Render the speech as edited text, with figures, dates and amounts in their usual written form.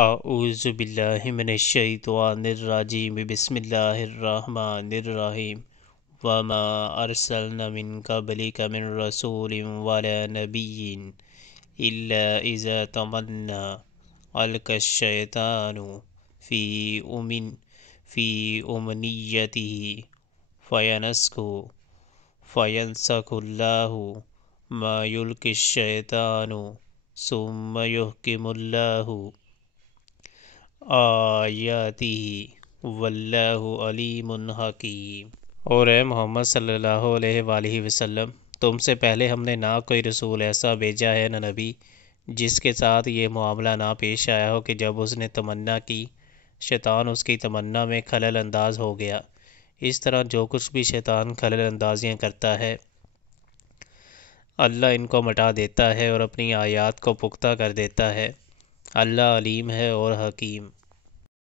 اعوذ باللہ من الشیطان الرجیم بسم اللہ الرحمن الرحیم وما ارسلنا من قبلک من رسول ولا نبی الا اذا تمنى القى الشیطان فی امنیته فینسخ اللہ ما یلقی الشیطان ثم یحکم اللہ آیاتہ واللہ علیم حکیم۔ اور اے محمد صلی اللہ علیہ وآلہ وسلم، تم سے پہلے ہم نے نہ کوئی رسول ایسا بھیجا ہے نہ نبی جس کے ساتھ یہ معاملہ نہ پیش آیا ہو کہ جب اس نے تمنا کی شیطان اس کی تمنا میں خلل انداز ہو گیا۔ اس طرح جو کچھ بھی شیطان خلل اندازیاں کرتا ہے اللہ ان کو مٹا دیتا ہے اور اپنی آیات کو پختہ کر دیتا ہے۔ اللہ علیم ہے اور حکیم۔